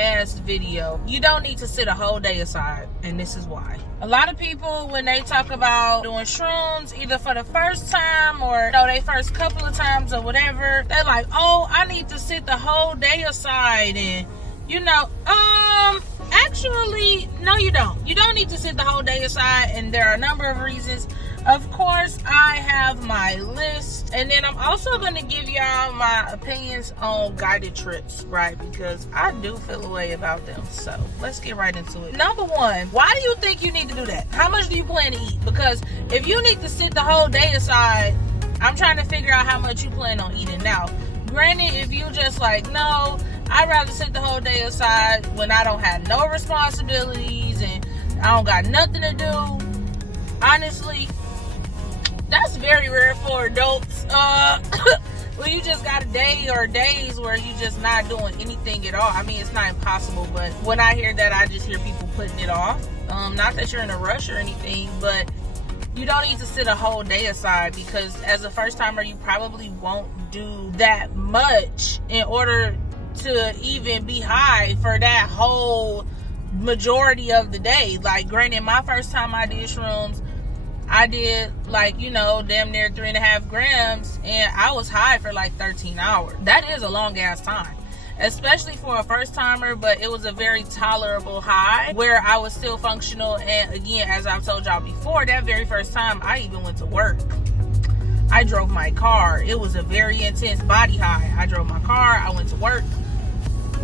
past video, you don't need to sit a whole day aside, and this is why. A lot of people, when they talk about doing shrooms, either for the first time or they first couple of times or whatever, they're like, oh, I need to sit the whole day aside. And actually, no, you don't. You don't need to sit the whole day aside, and there are a number of reasons. Of course, I have my list, and then I'm also going to give y'all my opinions on guided trips, right? Because I do feel a way about them. So let's get right into it. Number one, why do you think you need to do that? How much do you plan to eat? Because if you need to sit the whole day aside, I'm trying to figure out how much you plan on eating. Now, granted, if you just like, no, I'd rather sit the whole day aside when I don't have no responsibilities and I don't got nothing to do, honestly, that's very rare for adults. When you just got a day or days where you just not doing anything at all. I mean, it's not impossible, but when I hear that, I just hear people putting it off. Not that you're in a rush or anything, but you don't need to sit a whole day aside, because as a first timer, you probably won't do that much in order to even be high for that whole majority of the day. Like, granted, my first time I did shrooms, I did damn near 3.5 grams, and I was high for like 13 hours. That is a long ass time, especially for a first timer, but it was a very tolerable high where I was still functional. And again, as I've told y'all before, that very first time I even went to work. I drove my car. It was a very intense body high. I drove my car, I went to work.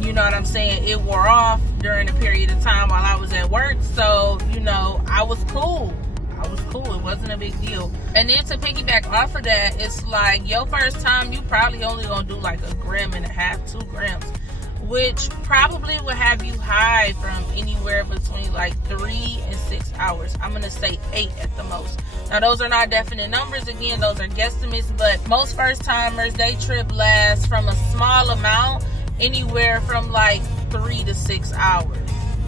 You know what I'm saying? It wore off during a period of time while I was at work. So, I was cool. It wasn't a big deal. And then to piggyback off of that, it's like your first time, you probably only gonna do like 1.5 grams, 2 grams, which probably will have you high from anywhere between like 3 and 6 hours. I'm gonna say 8 at the most. Now, those are not definite numbers. Again, those are guesstimates, but most first timers, they trip lasts from a small amount, anywhere from like 3 to 6 hours.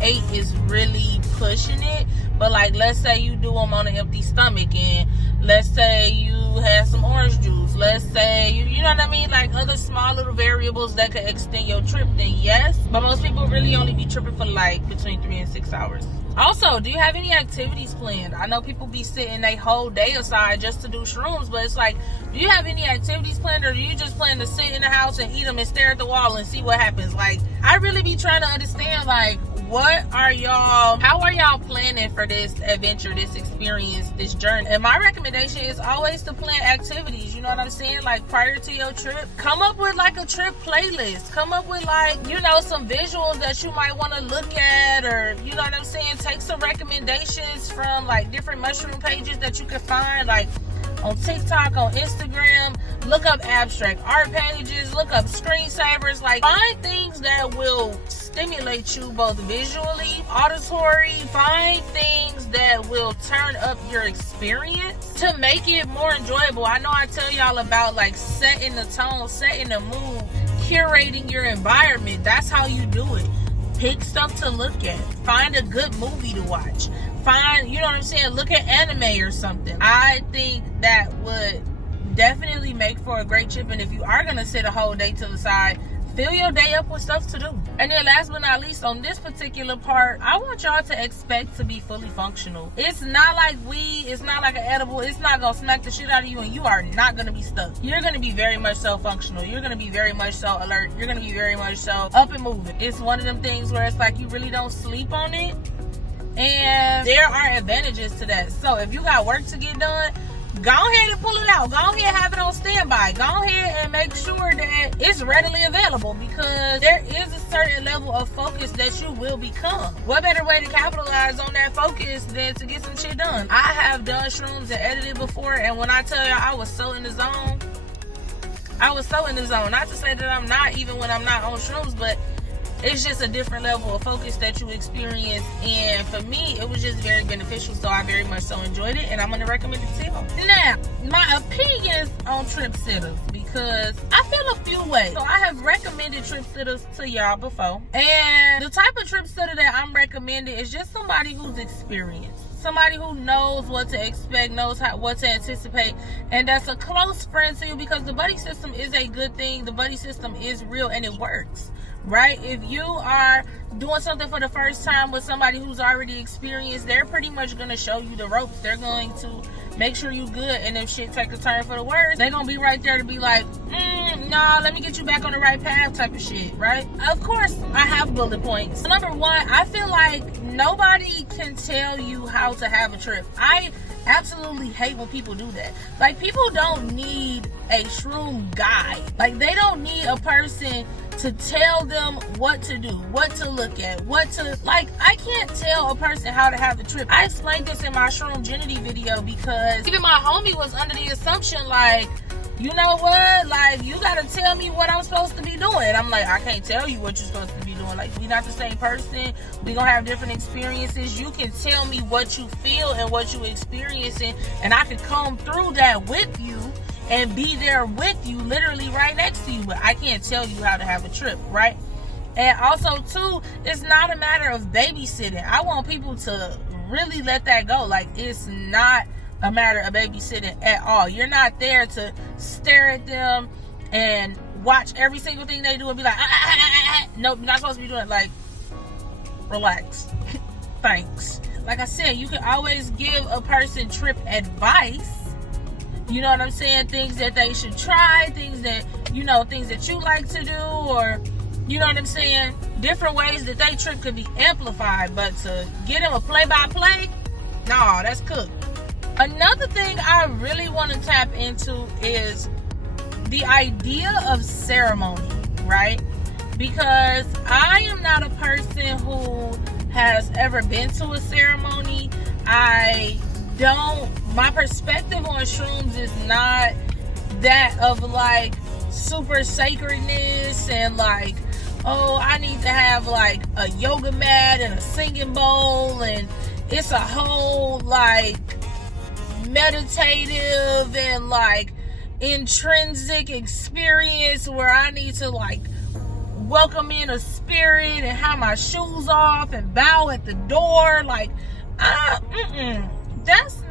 8 is really pushing it. But like, let's say you do them on an empty stomach, and let's say you had some orange juice. Let's say you know what I mean? Like other small little variables that could extend your trip, then yes. But most people really only be tripping for like between 3 and 6 hours. Also, do you have any activities planned? I know people be sitting a whole day aside just to do shrooms, but it's like, do you have any activities planned, or do you just plan to sit in the house and eat them and stare at the wall and see what happens? Like, I really be trying to understand, like, how are y'all planning for this adventure, this experience, this journey? And my recommendation is always to plan activities, you know what I'm saying? Like, prior to your trip, come up with like a trip playlist. Come up with like, some visuals that you might want to look at, or, you know what I'm saying? Take some recommendations from like different mushroom pages that you can find, like on TikTok, on Instagram. Look up abstract art pages, look up screensavers. Like, find things that will stimulate you both visually, auditory. Find things that will turn up your experience to make it more enjoyable. I know I tell y'all about like setting the tone, setting the mood, curating your environment. That's how you do it. Pick stuff to look at. Find a good movie to watch. Look at anime or something. I think that would definitely make for a great trip. And if you are going to sit a whole day to the side, fill your day up with stuff to do. And then last but not least, on this particular part, I want y'all to expect to be fully functional. It's not like weed. It's not like an edible. It's not going to smack the shit out of you, and you are not going to be stuck. You're going to be very much so functional. You're going to be very much so alert. You're going to be very much so up and moving. It's one of them things where it's like you really don't sleep on it. And there are advantages to that. So if you got work to get done, go ahead and pull it out. Go ahead and have it on standby. Go ahead and make sure that it's readily available, because there is a certain level of focus that you will become. What better way to capitalize on that focus than to get some shit done? I have done shrooms and edited before, and when I tell y'all I was so in the zone, Not to say that I'm not, even when I'm not on shrooms, but it's just a different level of focus that you experience. And for me, it was just very beneficial. So I very much so enjoyed it, and I'm going to recommend it to y'all. Now, my opinions on trip sitters, because I feel a few ways. So I have recommended trip sitters to y'all before. And the type of trip sitter that I'm recommending is just somebody who's experienced. Somebody who knows what to expect, knows what to anticipate, and that's a close friend to you, because the buddy system is a good thing. The buddy system is real and it works. right? If you are doing something for the first time with somebody who's already experienced, they're pretty much going to show you the ropes. They're going to make sure you good, and if shit take a turn for the worse, they're going to be right there to be like, nah, let me get you back on the right path type of shit, right? Of course, I have bullet points. Number one, I feel like nobody can tell you how to have a trip. I absolutely hate when people do that. Like, people don't need a shroom guide. Like, they don't need a person to tell them what to do, what to look at, what to, like, I can't tell a person how to have a trip. I explained this in my Shroomgenity video because even my homie was under the assumption, like, you know what, like, you gotta tell me what I'm supposed to be doing. I'm like, I can't tell you what you're supposed to be doing. Like, we're not the same person. We're gonna have different experiences. You can tell me what you feel and what you experiencing, and I can comb through that with you and be there with you, literally right next to you, but I can't tell you how to have a trip, right? And also, too, it's not a matter of babysitting. I want people to really let that go. Like, it's not a matter of babysitting at all. You're not there to stare at them and watch every single thing they do and be like, nope, you're not supposed to be doing it. Like, relax. Thanks. Like I said, you can always give a person trip advice. You know what I'm saying? Things that they should try, things that, you know, things that you like to do, or, you know what I'm saying? Different ways that they trip could be amplified, but to get them a play-by-play, nah, that's cooked. Another thing I really want to tap into is the idea of ceremony, right? Because I am not a person who has ever been to a ceremony. My perspective on shrooms is not that of like super sacredness and like, oh, I need to have like a yoga mat and a singing bowl, and it's a whole like meditative and like intrinsic experience where I need to like welcome in a spirit and have my shoes off and bow at the door. Like, that's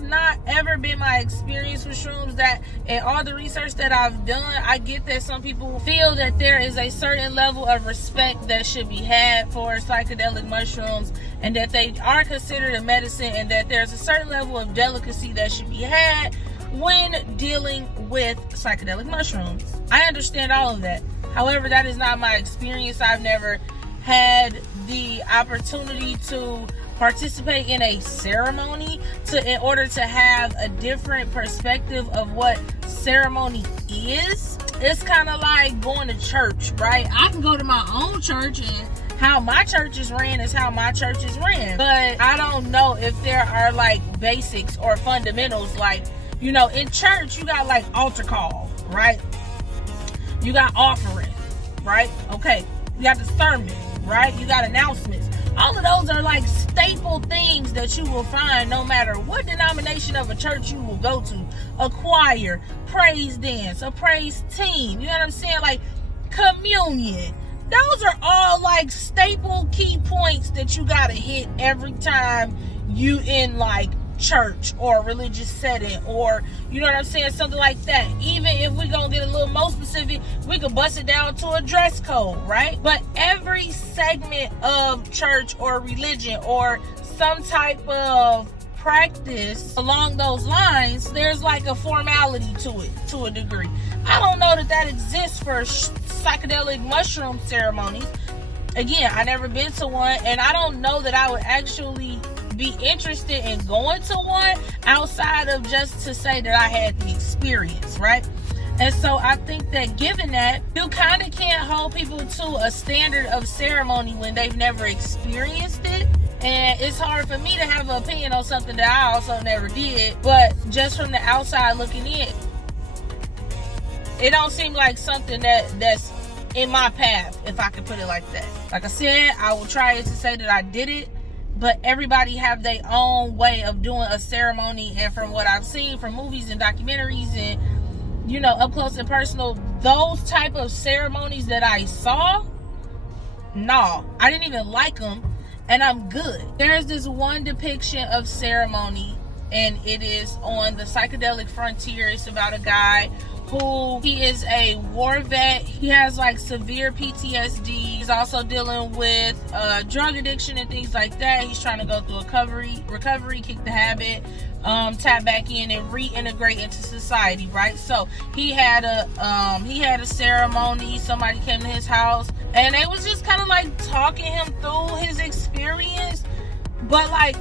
not ever been my experience with shrooms. That, and all the research that I've done, I get that some people feel that there is a certain level of respect that should be had for psychedelic mushrooms, and that they are considered a medicine, and that there's a certain level of delicacy that should be had when dealing with psychedelic mushrooms. I understand all of that. However, that is not my experience. I've never had the opportunity to participate in a ceremony in order to have a different perspective of what ceremony is. It's kind of like going to church, right? I can go to my own church, and how my church is ran is how my church is ran. But I don't know if there are like basics or fundamentals. Like, you know, in church, you got like altar call, right? You got offering, right? Okay. You got the sermon, right? You got announcements. All of those are like staple things that you will find no matter what denomination of a church you will go to. A choir, praise dance, a praise team. You know what I'm saying? Like communion. Those are all like staple key points that you gotta hit every time you in like church or religious setting, or you know what I'm saying, something like that. Even if we're gonna get a little more specific, we could bust it down to a dress code, right? But every segment of church or religion or some type of practice along those lines, there's like a formality to it to a degree. I don't know that exists for psychedelic mushroom ceremonies. Again, I never been to one, and I don't know that I would actually be interested in going to one outside of just to say that I had the experience, right? And so I think that given that, you kind of can't hold people to a standard of ceremony when they've never experienced it. And it's hard for me to have an opinion on something that I also never did. But just from the outside looking in, it don't seem like something that's in my path, if I could put it like that. Like I said, I will try to say that I did it, but everybody have their own way of doing a ceremony. And from what I've seen from movies and documentaries and, you know, up close and personal, those type of ceremonies that I saw, no, I didn't even like them, and I'm good. There's this one depiction of ceremony and it is on the psychedelic frontier. It's about a guy who, he is a war vet. He has like severe PTSD. He's also dealing with drug addiction and things like that. He's trying to go through recovery, kick the habit, tap back in and reintegrate into society, right? So he had a ceremony. Somebody came to his house and they was just kind of like talking him through his experience, but like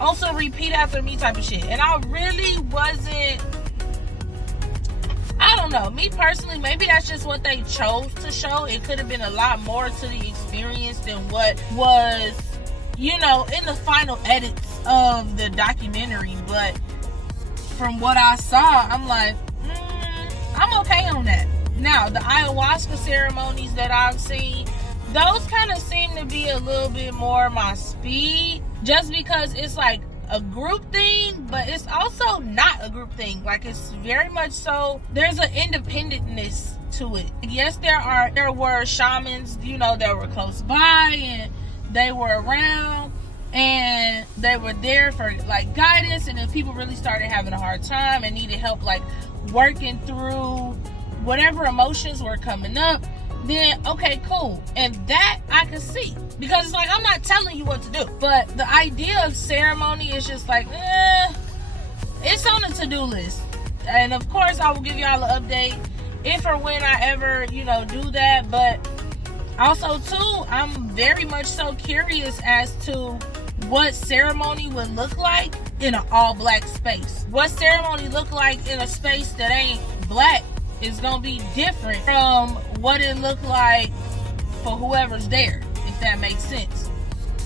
also repeat after me type of shit. And I really wasn't, I don't know, me personally, maybe that's just what they chose to show. It could have been a lot more to the experience than what was, you know, in the final edits of the documentary. But from what I saw, I'm like, I'm okay on that. Now, the ayahuasca ceremonies that I've seen, those kind of seem to be a little bit more my speed, just because it's like a group thing, but it's also not a group thing. Like, it's very much so, there's an independentness to it. Yes, there were shamans, you know, that were close by and they were around and they were there for like guidance, and if people really started having a hard time and needed help like working through whatever emotions were coming up, then okay, cool. And that I can see, because it's like, I'm not telling you what to do, but the idea of ceremony is just like, it's on the to-do list. And of course I will give y'all an update if or when I ever, you know, do that. But also too, I'm very much so curious as to what ceremony would look like in an all-black space. What ceremony look like in a space that ain't black is gonna be different from what it looked like for whoever's there, if that makes sense.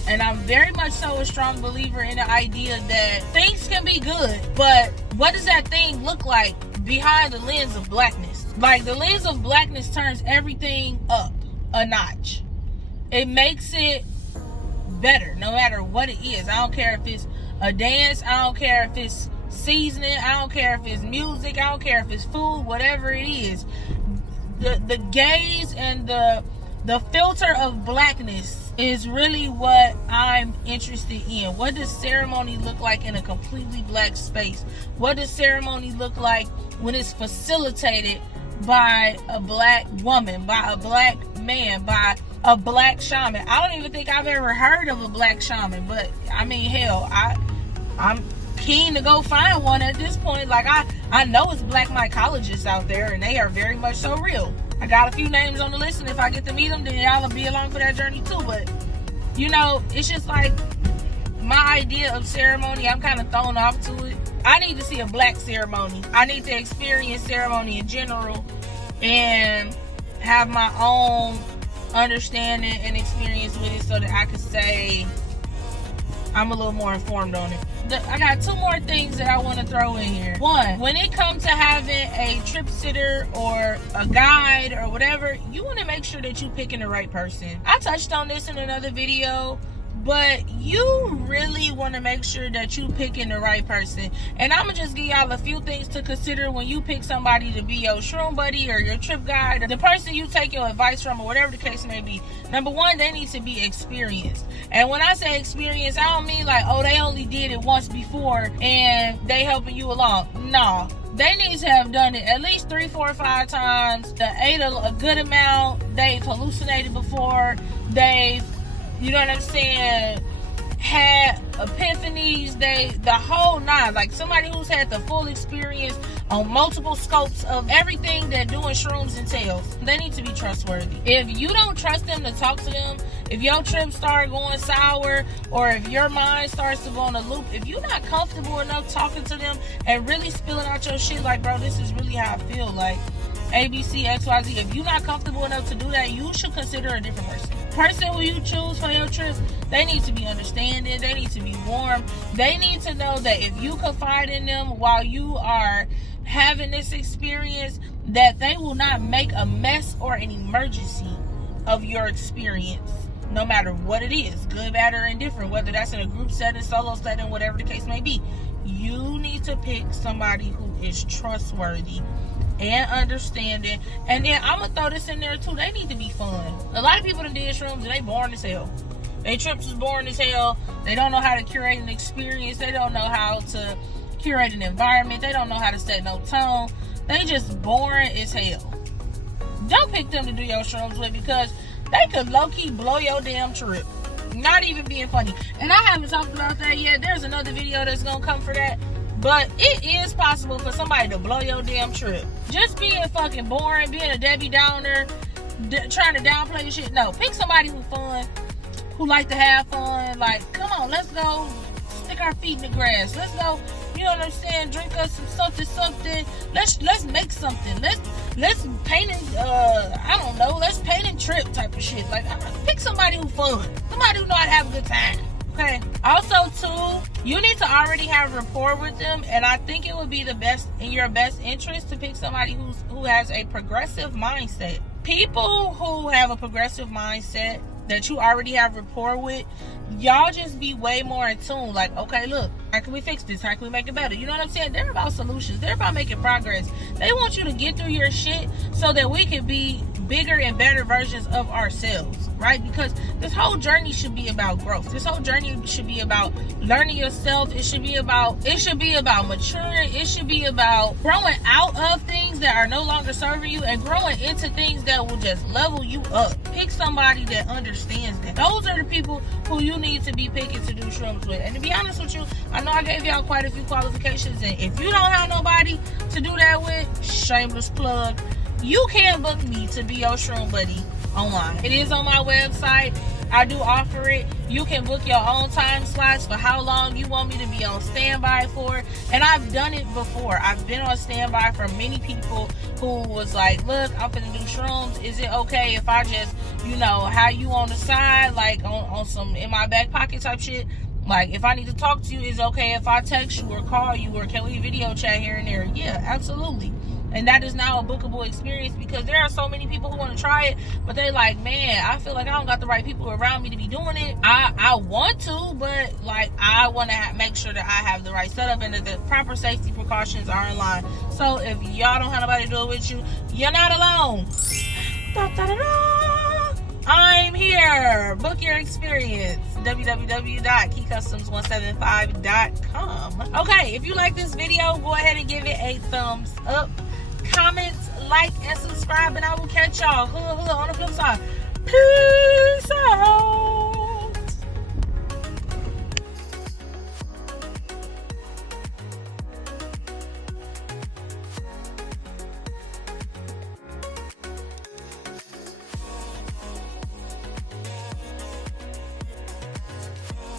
And I'm very much so a strong believer in the idea that things can be good, but what does that thing look like behind the lens of blackness? Like, the lens of blackness turns everything up a notch. It makes it better no matter what it is. I don't care if it's a dance, I don't care if it's seasoning, I don't care if it's music, I don't care if it's food, whatever it is. The gaze and the filter of blackness is really what I'm interested in. What does ceremony look like in a completely black space? What does ceremony look like when it's facilitated by a black woman, by a black man, by a black shaman? I don't even think I've ever heard of a black shaman, but I mean, hell, I'm keen to go find one at this point. Like, I know it's black mycologists out there, and they are very much so real. I got a few names on the list, and if I get to meet them, then y'all will be along for that journey too. But, you know, it's just like, my idea of ceremony, I'm kind of thrown off to it. I need to see a black ceremony. I need to experience ceremony in general and have my own understanding and experience with it, so that I could say I'm a little more informed on it. I got two more things that I want to throw in here. One, when it comes to having a trip sitter or a guide or whatever, you want to make sure that you're picking the right person. I touched on this in another video, but you really want to make sure that you picking the right person. And I'm gonna just give y'all a few things to consider when you pick somebody to be your shroom buddy or your trip guide, or the person you take your advice from, or whatever the case may be. Number one, they need to be experienced. And when I say experience, I don't mean like, oh, they only did it once before and they helping you along. No, they need to have done it at least 3, 4, 5 times. They ate a good amount. They've hallucinated before. They've, you know what I'm saying, had epiphanies, the whole nine. Like, somebody who's had the full experience on multiple scopes of everything that doing shrooms entails. They need to be trustworthy. If you don't trust them to talk to them, if your trip start going sour, or if your mind starts to go on a loop, if you're not comfortable enough talking to them and really spilling out your shit, like, bro, this is really how I feel, like ABC, XYZ. If you're not comfortable enough to do that, you should consider a different person who you choose for your trip. They need to be understanding. They need to be warm. They need to know that if you confide in them while you are having this experience, that they will not make a mess or an emergency of your experience, no matter what it is, good, bad, or indifferent, whether that's in a group setting, solo setting, whatever the case may be. You need to pick somebody who is trustworthy and understanding. And then I'm gonna throw this in there too, they need to be fun. A lot of people that did shrooms and they boring as hell. They trips is boring as hell. They don't know how to curate an experience. They don't know how to curate an environment. They don't know how to set no tone. They just boring as hell. Don't pick them to do your shrooms with, because they could low-key blow your damn trip. Not even being funny. And I haven't talked about that yet. There's another video that's gonna come for that. But it is possible for somebody to blow your damn trip. Just being fucking boring, being a Debbie Downer, trying to downplay your shit. No, pick somebody who's fun, who like to have fun. Like, come on, let's go stick our feet in the grass. Let's go, you know what I'm saying, drink us some something. Let's make something. Let's paint and I don't know, let's paint and trip type of shit. Like, pick somebody who's fun. Somebody who know how to have a good time. Okay. Also, too, you need to already have rapport with them, and I think it would be the best in your best interest to pick somebody who has a progressive mindset. People who have a progressive mindset that you already have rapport with, y'all just be way more in tune. Like, okay, look, how can we fix this? How can we make it better? You know what I'm saying? They're about solutions. They're about making progress. They want you to get through your shit so that we can be bigger and better versions of ourselves, right? Because this whole journey should be about growth. This whole journey should be about learning yourself. It should be about maturing. It should be about growing out of things that are no longer serving you and growing into things that will just level you up. Pick somebody that understands that. Those are the people who you need to be picking to do shrooms with. And to be honest with you, I know I gave y'all quite a few qualifications, and if you don't have nobody to do that with, shameless plug, you can book me to be your shroom buddy online. It is on my website. I do offer it. You can book your own time slots for how long you want me to be on standby for. And I've done it before. I've been on standby for many people who was like, look, I'm finna do shrooms. Is it okay if I just, you know, have you on the side, like on some in my back pocket type shit? Like, if I need to talk to you, is it okay if I text you or call you, or can we video chat here and there? Yeah, absolutely. And that is now a bookable experience, because there are so many people who want to try it, but they like, man, I feel like I don't got the right people around me to be doing it. I want to, but like, I want to make sure that I have the right setup and that the proper safety precautions are in line. So if y'all don't have nobody to do it with you, you're not alone. Da, da, da, da. I'm here. Book your experience. www.KiCustoms175.com. Okay, if you like this video, go ahead and give it a thumbs up. Comment, like, and subscribe, and I will catch y'all on the flip side. Peace out.